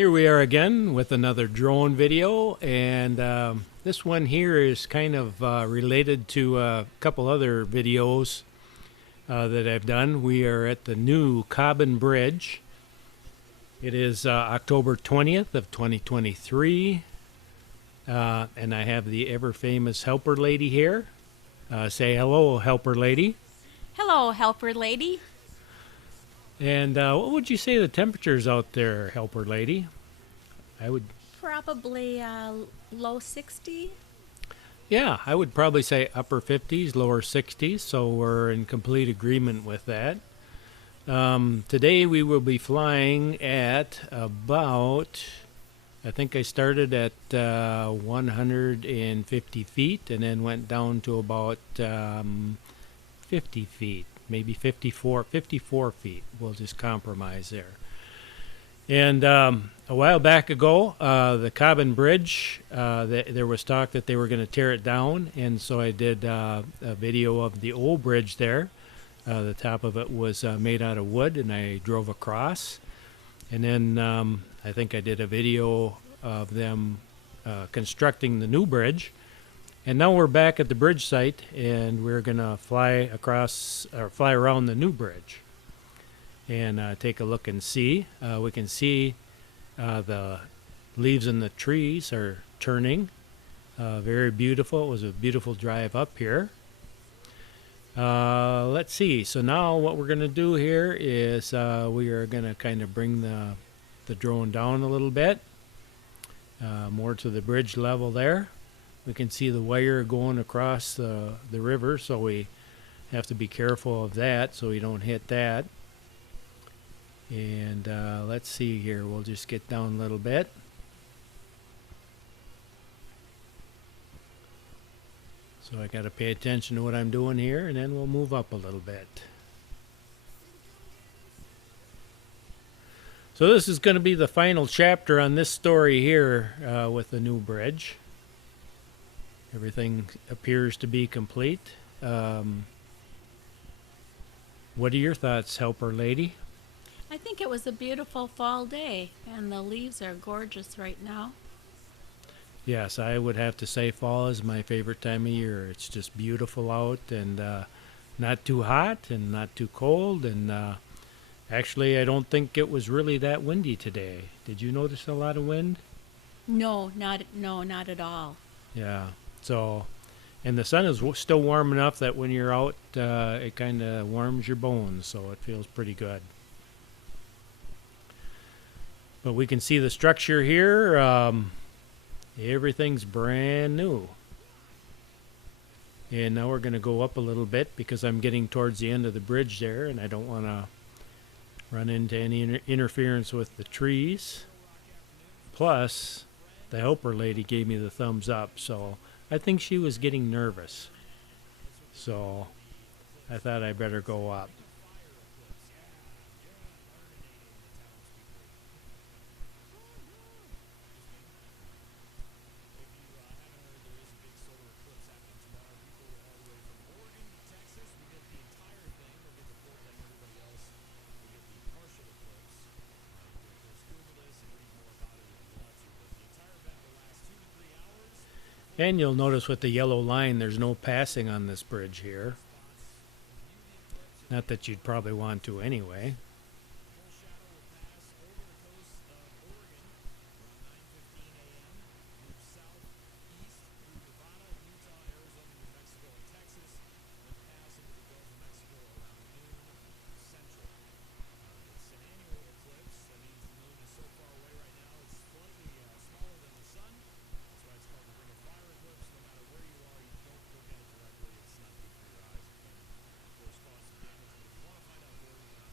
Here we are again with another drone video, and this one here is kind of related to a couple other videos that I've done. We are at the new Cobban Bridge. It is October 20th of 2023, and I have the ever-famous helper lady here. Say hello, helper lady. Hello, helper lady. And what would you say the temperatures out there, helper lady? I would, Probably low 60. yeah, I would probably say upper 50s, lower 60s. So we're in complete agreement with that. Today we will be flying at about, I think I started at 150 feet and then went down to about 50 feet, maybe 54 feet. We'll just compromise there. And a while back ago, the Cobban Bridge, there was talk that they were going to tear it down, and so I did a video of the old bridge there. The top of it was made out of wood, and I drove across. And then I think I did a video of them constructing the new bridge. And now we're back at the bridge site, and we're going to fly across, or fly around the new bridge and take a look and see. We can see the leaves in the trees are turning. Very beautiful. It was a beautiful drive up here. Let's see. So now what we're going to do here is we are going to kind of bring the drone down a little bit, more to the bridge level there. We can see the wire going across the river, so we have to be careful of that so we don't hit that. And let's see here. We'll just get down a little bit. So I got to pay attention to what I'm doing here, and then we'll move up a little bit. So this is going to be the final chapter on this story here with the new bridge. Everything appears to be complete. What are your thoughts, helper lady? I think it was a beautiful fall day, and the leaves are gorgeous right now. Yes, I would have to say fall is my favorite time of year. It's just beautiful out, and not too hot and not too cold. And actually, I don't think it was really that windy today. Did you notice a lot of wind? No, not at all. Yeah. So, and the sun is still warm enough that when you're out, it kind of warms your bones, so it feels pretty good. But we can see the structure here. Everything's brand new. And now we're going to go up a little bit because I'm getting towards the end of the bridge there, and I don't want to run into any interference with the trees. Plus, the helper lady gave me the thumbs up, so I think she was getting nervous. So I thought I better go up. And you'll notice with the yellow line, there's no passing on this bridge here. Not that you'd probably want to anyway.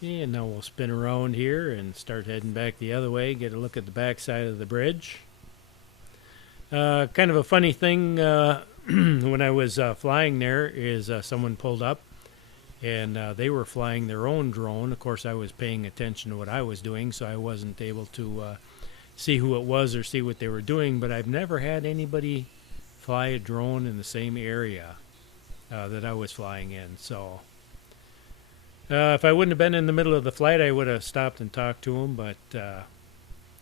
And now we'll spin around here and start heading back the other way, get a look at the back side of the bridge. Kind of a funny thing when I was flying there is someone pulled up and they were flying their own drone. Of course, I was paying attention to what I was doing, so I wasn't able to see who it was or see what they were doing, but I've never had anybody fly a drone in the same area that I was flying in. So if I wouldn't have been in the middle of the flight, I would have stopped and talked to him, but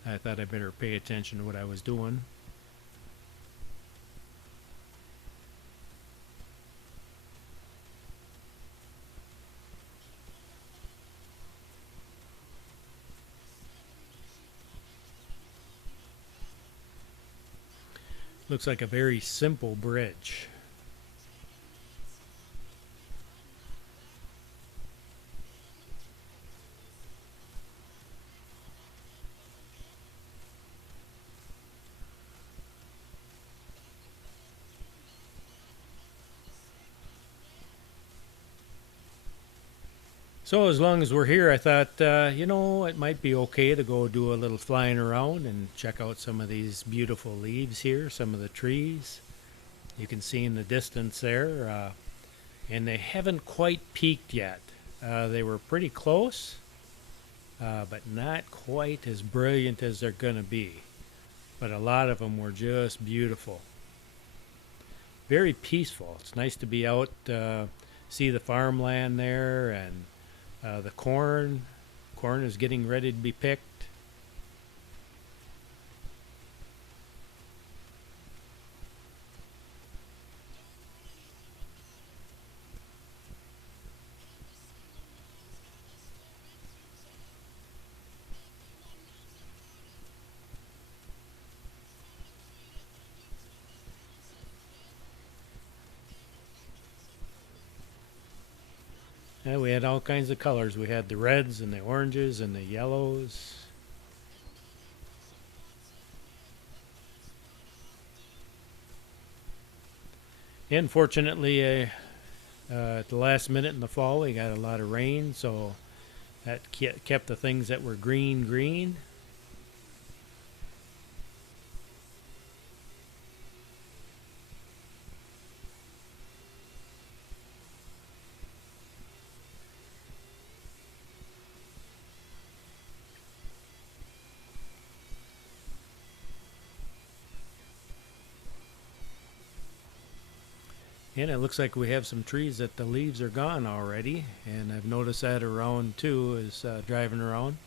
I thought I better pay attention to what I was doing. Looks like a very simple bridge. So as long as we're here, I thought, it might be okay to go do a little flying around and check out some of these beautiful leaves here, some of the trees. You can see in the distance there, and they haven't quite peaked yet. They were pretty close, but not quite as brilliant as they're going to be. But a lot of them were just beautiful. Very peaceful. It's nice to be out, see the farmland there, and the corn is getting ready to be picked. Yeah, we had all kinds of colors. We had the reds and the oranges and the yellows. And fortunately, at the last minute in the fall, we got a lot of rain, so that kept the things that were green green. And it looks like we have some trees that the leaves are gone already, and I've noticed that around too, as driving around.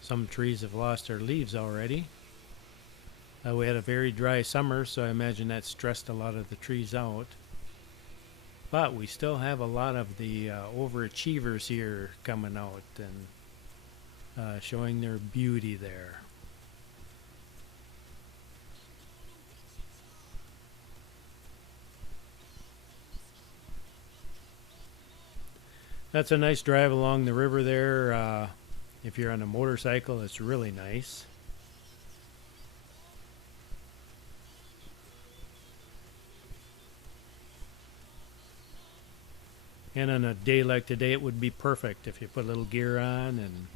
Some trees have lost their leaves already. We had a very dry summer, so I imagine that stressed a lot of the trees out. But we still have a lot of the overachievers here coming out and showing their beauty there. That's a nice drive along the river there. If you're on a motorcycle, it's really nice. And on a day like today, it would be perfect if you put a little gear on and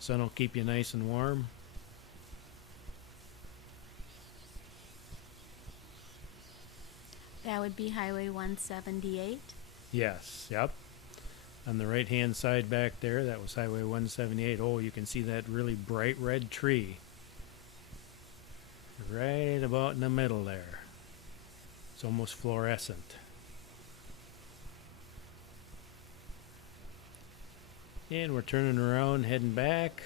sun will keep you nice and warm. That would be Highway 178. Yes, yep. On the right-hand side back there, that was Highway 178. Oh, you can see that really bright red tree. Right about in the middle there. It's almost fluorescent. And we're turning around, heading back.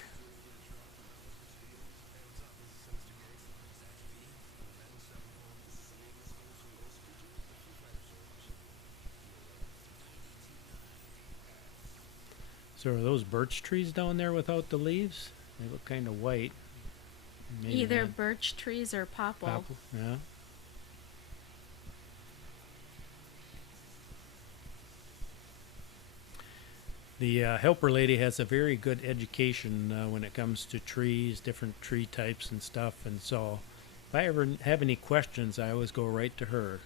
So are those birch trees down there without the leaves? They look kind of white. Maybe Either not. birch trees or popple. Popple, yeah. The helper lady has a very good education when it comes to trees, different tree types and stuff. And so if I ever have any questions, I always go right to her.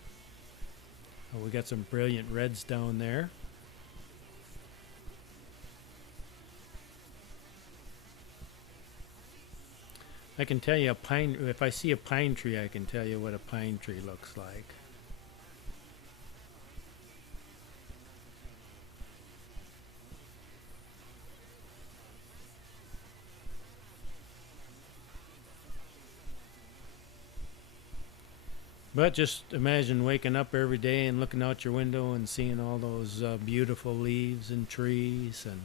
We got some brilliant reds down there. I can tell you if I see a pine tree, I can tell you what a pine tree looks like. But just imagine waking up every day and looking out your window and seeing all those beautiful leaves and trees, and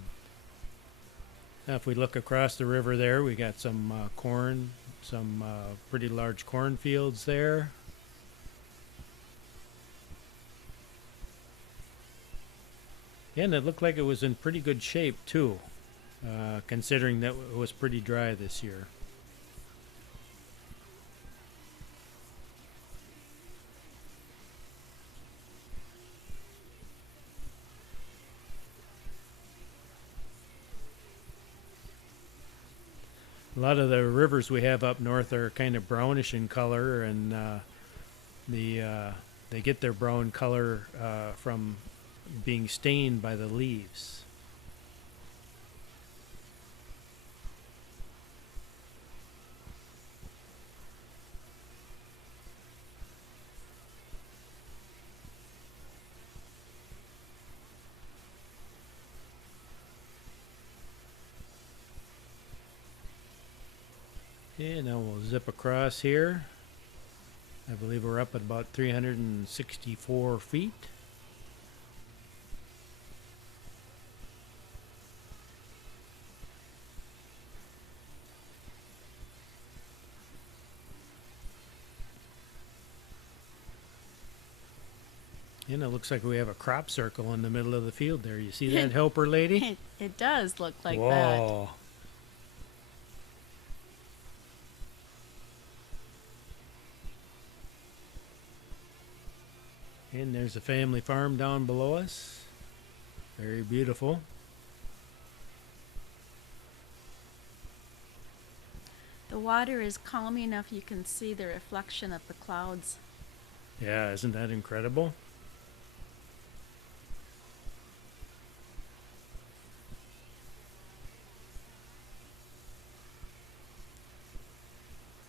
Now, if we look across the river there, we got some corn, some pretty large cornfields there. And it looked like it was in pretty good shape too, considering that it was pretty dry this year. A lot of the rivers we have up north are kind of brownish in color, and they get their brown color from being stained by the leaves. And now we'll zip across here. I believe we're up at about 364 feet. And it looks like we have a crop circle in the middle of the field there. You see that, helper lady? It does look like that. Whoa. And there's a family farm down below us. Very beautiful. The water is calm enough you can see the reflection of the clouds. Yeah, isn't that incredible?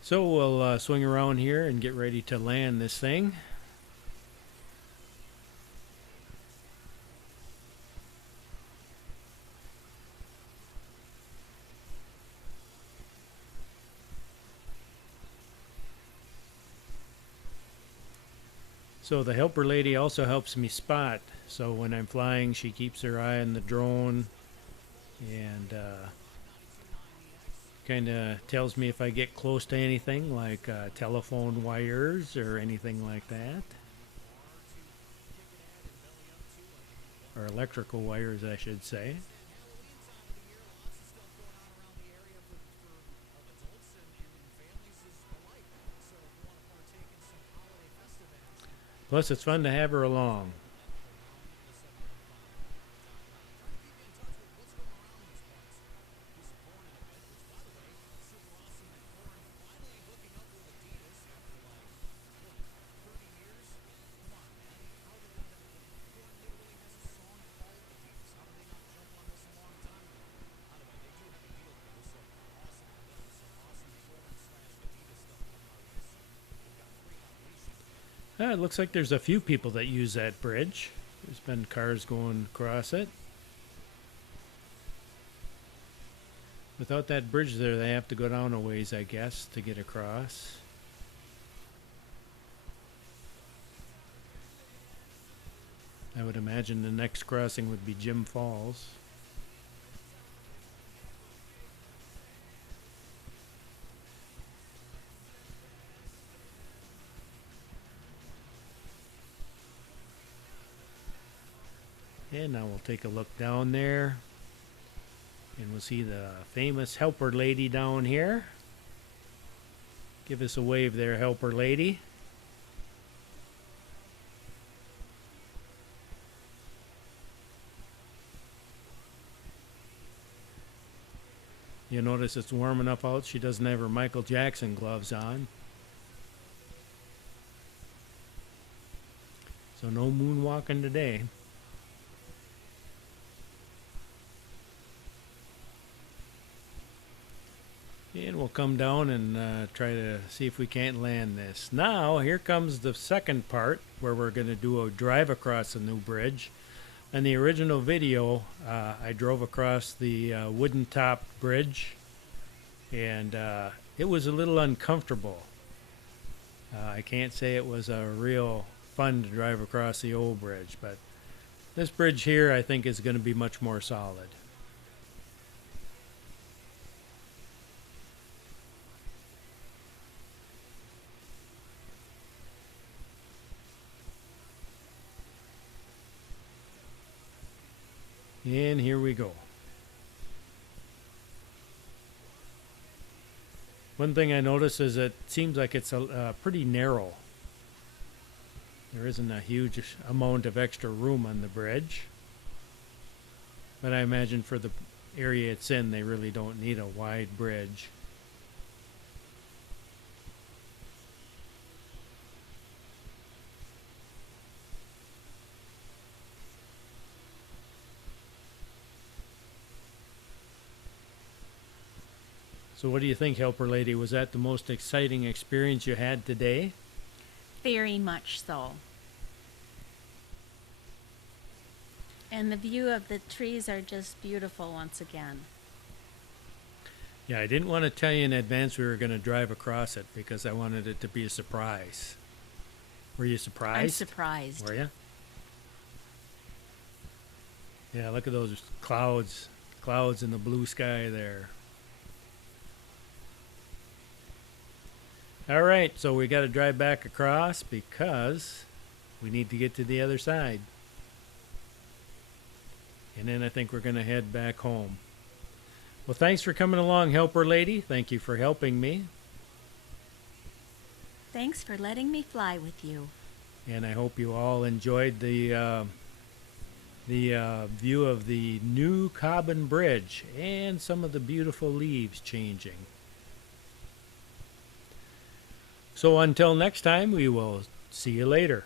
So we'll swing around here and get ready to land this thing. So the helper lady also helps me spot. So when I'm flying, she keeps her eye on the drone and kind of tells me if I get close to anything like telephone wires or anything like that. Or electrical wires, I should say. Plus, it's fun to have her along. It looks like there's a few people that use that bridge. There's been cars going across it. Without that bridge there, they have to go down a ways, I guess, to get across. I would imagine the next crossing would be Jim Falls. And now we'll take a look down there. And we'll see the famous helper lady down here. Give us a wave there, helper lady. You'll notice it's warm enough out. She doesn't have her Michael Jackson gloves on. So no moonwalking today. And we'll come down and try to see if we can't land this. Now, here comes the second part where we're going to do a drive across the new bridge. In the original video, I drove across the wooden top bridge, and it was a little uncomfortable. I can't say it was a real fun to drive across the old bridge, but this bridge here I think is going to be much more solid. And here we go. One thing I notice is it seems like it's pretty narrow. There isn't a huge amount of extra room on the bridge. But I imagine for the area it's in, they really don't need a wide bridge. So what do you think, Helper Lady? Was that the most exciting experience you had today? Very much so. And the view of the trees are just beautiful once again. Yeah, I didn't want to tell you in advance we were going to drive across it because I wanted it to be a surprise. Were you surprised? I'm surprised. Were you? Yeah, look at those clouds in the blue sky there. All right, so we got to drive back across because we need to get to the other side. And then I think we're going to head back home. Well, thanks for coming along, Helper Lady. Thank you for helping me. Thanks for letting me fly with you. And I hope you all enjoyed the view of the new Cobban Bridge and some of the beautiful leaves changing. So until next time, we will see you later.